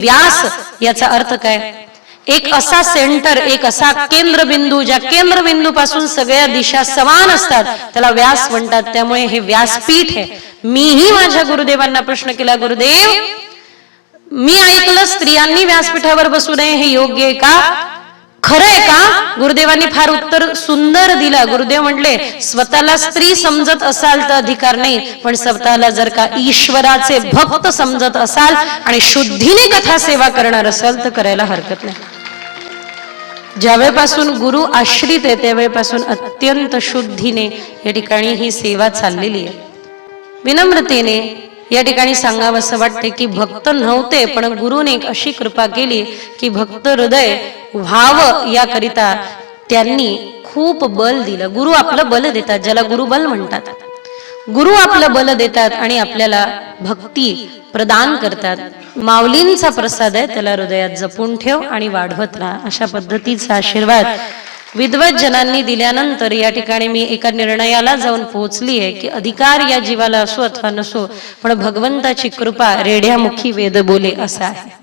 व्यास याचा अर्थ काय? एक असा सेंटर, एक असा केंद्रबिंदू, ज्या केंद्रबिंदू पासून सगळ्या दिशा समान असतात त्याला व्यास म्हणतात. त्यामुळे हे व्यासपीठ आहे. मीही माझ्या गुरुदेवांना प्रश्न केला, गुरुदेव मी ऐकलं स्त्रियांनी व्यासपीठावर बसू नये, हे योग्य आहे का? खरंय का? गुरुदेवांनी फार उत्तर सुंदर दिलं. गुरुदेव म्हटले, स्वतःला स्त्री समजत असाल तर अधिकार नाही, पण स्वतःला जर का ईश्वराचे भक्त समजत असाल आणि शुद्धीने कथा सेवा करणार असाल तर करायला हरकत नाही. ज्यावेळेपासून गुरु आश्रित आहे त्यावेळेपासून अत्यंत शुद्धीने या ठिकाणी ही सेवा चाललेली आहे. विनम्रतेने या ठिकाणी सांगावं असं वाटते की भक्त नव्हते, पण गुरुने एक अशी कृपा केली की भक्त हृदय व्हावं याकरिता त्यांनी खूप बल दिलं. गुरु आपलं बल देतात, ज्याला गुरुबल म्हणतात. गुरु आपलं बल देतात आणि आपल्याला भक्ती प्रदान करतात. माऊलींचा प्रसाद आहे, त्याला हृदयात जपून ठेव आणि वाढवत राहा. अशा पद्धतीचा आशीर्वाद विद्वत जनांनी दिल्यानंतर या ठिकाणी मी एका निर्णयाला जाऊन पोहोचली आहे की अधिकार या जीवाला असो अथवा नसो, पण भगवंताची कृपा रेड्यामुखी वेद बोले असं आहे.